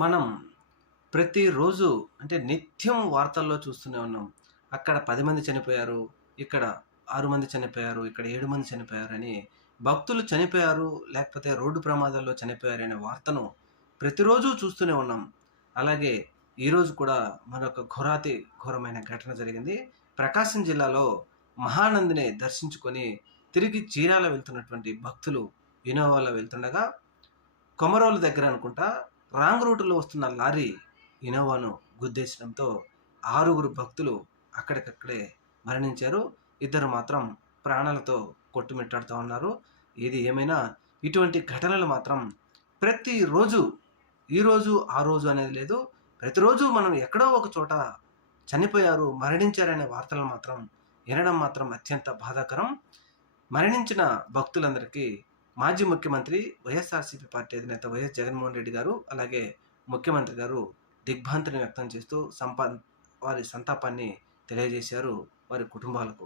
మనం ప్రతిరోజు అంటే నిత్యం వార్తల్లో చూస్తూనే ఉన్నాం. అక్కడ 10 మంది చనిపోయారు. ఇక్కడ 6 మంది చనిపోయారు. ఇక్కడ 7 మంది చనిపోయారని భక్తులు చనిపోయారు. లేకపోతే రోడ్డు ప్రమాదాల్లో చనిపోయారనే వార్తను ప్రతిరోజు చూస్తూనే ఉన్నాం. అలాగే ఈరోజు కూడా మరొక ఘోరమైన ఘటన జరిగింది. ప్రకాశం జిల్లాలో మహానందిని దర్శించుకొని తిరిగి చీరాల వెళ్తున్నటువంటి భక్తులు ఇన్నోవాలో వెళ్తుండగా కొమరోలు దగ్గర అనుకుంటా రాంగ్ రూటులో వస్తున్న లారీ ఇన్నోవాను గుద్దేసడంతో 6 భక్తులు అక్కడికక్కడే మరణించారు. ఇద్దరు మాత్రం ప్రాణాలతో కొట్టుమిట్టాడుతూ ఉన్నారు. ఏది ఏమైనా ఇటువంటి ఘటనలు మాత్రం ప్రతిరోజు ఈరోజు ఆ రోజు అనేది లేదు. ప్రతిరోజు మనం ఎక్కడో ఒక చోట చనిపోయారు, మరణించారనే వార్తలు మాత్రం వినడం మాత్రం అత్యంత బాధాకరం. మరణించిన భక్తులందరికీ మాజీ ముఖ్యమంత్రి వైఎస్ఆర్సీపీ పార్టీ అధినేత వైఎస్ జగన్మోహన్ రెడ్డి గారు, అలాగే ముఖ్యమంత్రి గారు దిగ్భ్రాంతిని వ్యక్తం చేస్తూ వారి సంతాపాన్ని తెలియజేశారు వారి కుటుంబాలకు.